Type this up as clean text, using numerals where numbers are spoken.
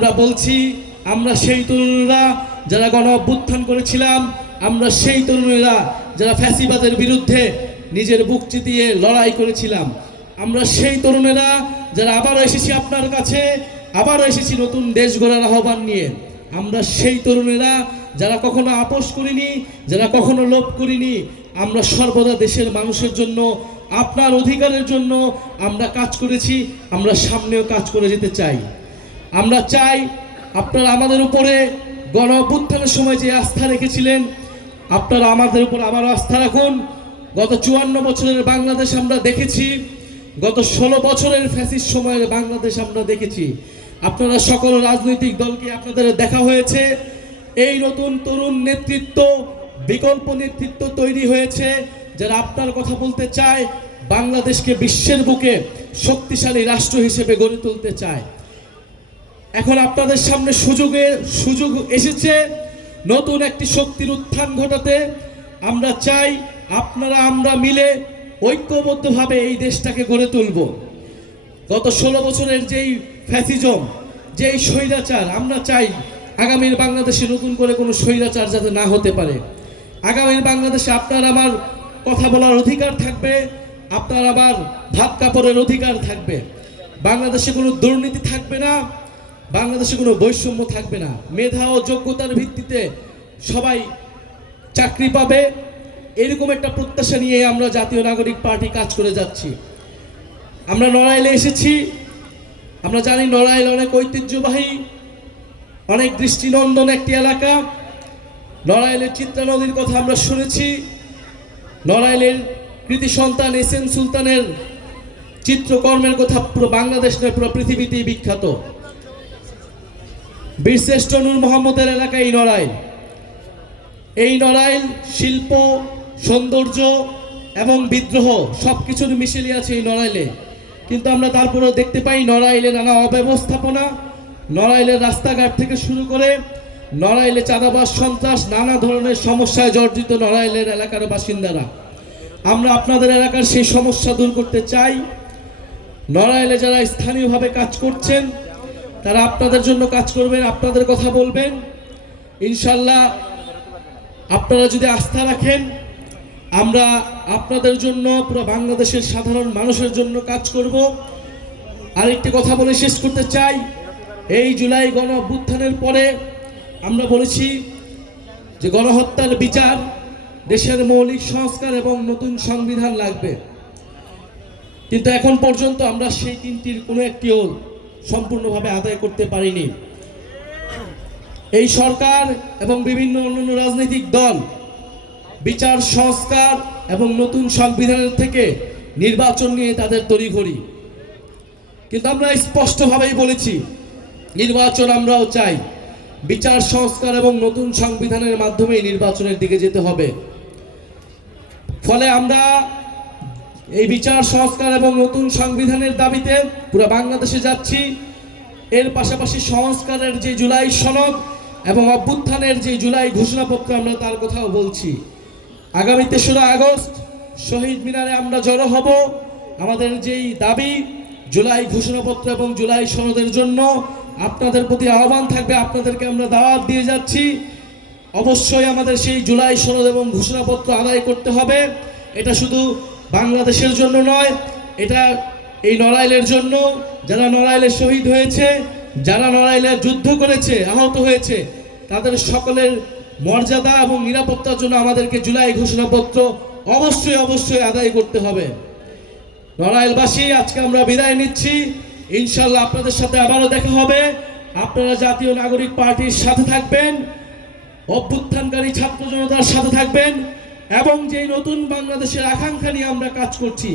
আমরা বলছি আমরা সেই তরুণরা যারা গণ অভ্যুত্থান করেছিলাম, আমরা সেই তরুণেরা যারা ফ্যাসিবাদের বিরুদ্ধে নিজের বুক চিতিয়ে লড়াই করেছিলাম, আমরা সেই তরুণেরা যারা আবারও এসেছি আপনার কাছে, আবারও এসেছি নতুন দেশ গড়ার আহ্বান নিয়ে। আমরা সেই তরুণেরা যারা কখনো আপোষ করিনি, যারা কখনো লোভ করিনি। আমরা সর্বদা দেশের মানুষের জন্য, আপনার অধিকারের জন্য আমরা কাজ করেছি, আমরা সামনেও কাজ করে যেতে চাই। আমরা চাই আপনারা আমাদের উপরে গণ অভ্যুত্থানের সময় যে আস্থা রেখেছিলেন, আপনারা আমাদের উপর আবারও আস্থা রাখুন। গত 54 বছরের বাংলাদেশ আমরা দেখেছি, গত 16 বছরের ফ্যাসিস্ট সময়ের বাংলাদেশ আমরা দেখেছি। আপনারা সকল রাজনৈতিক দলকে আপনাদের দেখা হয়েছে। এই নতুন তরুণ নেতৃত্ব, বিকল্প নেতৃত্ব তৈরি হয়েছে যারা আপনার কথা বলতে চায়, বাংলাদেশকে বিশ্বের বুকে শক্তিশালী রাষ্ট্র হিসেবে গড়ে তুলতে চায়। এখন আপনাদের সামনে সুযোগ এসেছে নতুন একটি শক্তির উত্থান ঘটাতে। আমরা চাই আপনারা আমরা মিলে ঐক্যবদ্ধভাবে এই দেশটাকে গড়ে তুলব। গত 16 বছরের যেই ফ্যাসিজম, যেই স্বৈরাচার, আমরা চাই আগামীর বাংলাদেশে নতুন করে কোনো স্বৈরাচার যাতে না হতে পারে। আগামীর বাংলাদেশে আপনার আমার কথা বলার অধিকার থাকবে, আপনার আবার ভাত কাপড়ের অধিকার থাকবে। বাংলাদেশে কোনো দুর্নীতি থাকবে না, বাংলাদেশে কোনো বৈষম্য থাকবে না। মেধা ও যোগ্যতার ভিত্তিতে সবাই চাকরি পাবে, এরকম একটা প্রত্যাশা নিয়ে আমরা জাতীয় নাগরিক পার্টি কাজ করে যাচ্ছি। আমরা নড়াইলে এসেছি। আমরা জানি নড়াইল অনেক ঐতিহ্যবাহী, অনেক দৃষ্টিনন্দন একটি এলাকা। নড়াইলের চিত্রা নদীর কথা আমরা শুনেছি। নড়াইলের কৃতি সন্তান এস.এম. সুলতানের চিত্রকর্মের কথা পুরো বাংলাদেশ নয়, পুরো পৃথিবীতেই বিখ্যাত। বীরশ্রেষ্ঠ নূর মোহাম্মদের এলাকা এই নড়াইল। এই নড়াইল শিল্প, সৌন্দর্য এবং বিদ্রোহ সবকিছুর মিশেলি আছে এই নড়াইলে। কিন্তু আমরা তারপরেও দেখতে পাই নড়াইলে নানা অব্যবস্থাপনা, নড়াইলের রাস্তাঘাট থেকে শুরু করে নড়াইলে চাঁদাবাজ, সন্ত্রাস, নানা ধরনের সমস্যায় জর্জরিত নড়াইলের এলাকার বাসিন্দারা। আমরা আপনাদের এলাকার সেই সমস্যা দূর করতে চাই। নড়াইলে যারা স্থানীয়ভাবে কাজ করছেন তারা আপনাদের জন্য কাজ করবেন, আপনাদের কথা বলবেন। ইনশাল্লাহ আপনারা যদি আস্থা রাখেন, আমরা আপনাদের জন্য, পুরো বাংলাদেশের সাধারণ মানুষের জন্য কাজ করব। আরেকটি কথা বলে শেষ করতে চাই, এই জুলাই গণ অভ্যুত্থানের পরে আমরা বলেছি যে গণহত্যার বিচার, দেশের মৌলিক সংস্কার এবং নতুন সংবিধান লাগবে। কিন্তু এখন পর্যন্ত আমরা সেই তিনটির কোনো একটিও সম্পূর্ণভাবে আদায় করতে পারিনি। এই সরকার এবং বিভিন্ন অন্যান্য রাজনৈতিক দল বিচার, সংস্কার এবং নতুন সংবিধানের থেকে নির্বাচন নিয়ে তাদের তড়িঘড়ি। কিন্তু আমরা স্পষ্টভাবেই বলেছি নির্বাচন আমরাও চাই, বিচার, সংস্কার এবং নতুন সংবিধানের মাধ্যমে নির্বাচনের দিকে যেতে হবে। ফলে আমরা এই বিচার, সংস্কার এবং নতুন সংবিধানের দাবিতে পুরো বাংলাদেশে যাচ্ছি। এর পাশাপাশি সংস্কারের যে জুলাই সনদ এবং অভ্যুত্থানের যে জুলাই ঘোষণাপত্র, আমরা তার কথাও বলছি। আগামী 3রা আগস্ট শহীদ মিনারে আমরা জড়ো হব। আমাদের যেই দাবি জুলাই ঘোষণাপত্র এবং জুলাই সনদের জন্য আপনাদের প্রতি আহ্বান থাকবে, আপনাদেরকে আমরা দাওয়াত দিয়ে যাচ্ছি। অবশ্যই আমাদের সেই জুলাই সনদ এবং ঘোষণাপত্র আদায় করতে হবে। এটা শুধু বাংলাদেশের জন্য নয়, এটা এই নড়াইলের জন্য, যারা নড়াইলে শহীদ হয়েছে, যারা নড়াইলে যুদ্ধ করেছে, আহত হয়েছে, তাদের সকলের মর্যাদা এবং নিরাপত্তার জন্য আমাদেরকে জুলাই ঘোষণাপত্র অবশ্যই আদায় করতে হবে। নড়াইলবাসী, আজকে আমরা বিদায় নিচ্ছি। ইনশাল্লাহ আপনাদের সাথে আবারও দেখা হবে। আপনারা জাতীয় নাগরিক পার্টির সাথে থাকবেন, অভ্যুত্থানকারী ছাত্র জনতার সাথে থাকবেন এবং যে নতুন বাংলাদেশের আকাঙ্ক্ষা নিয়ে আমরা কাজ করছি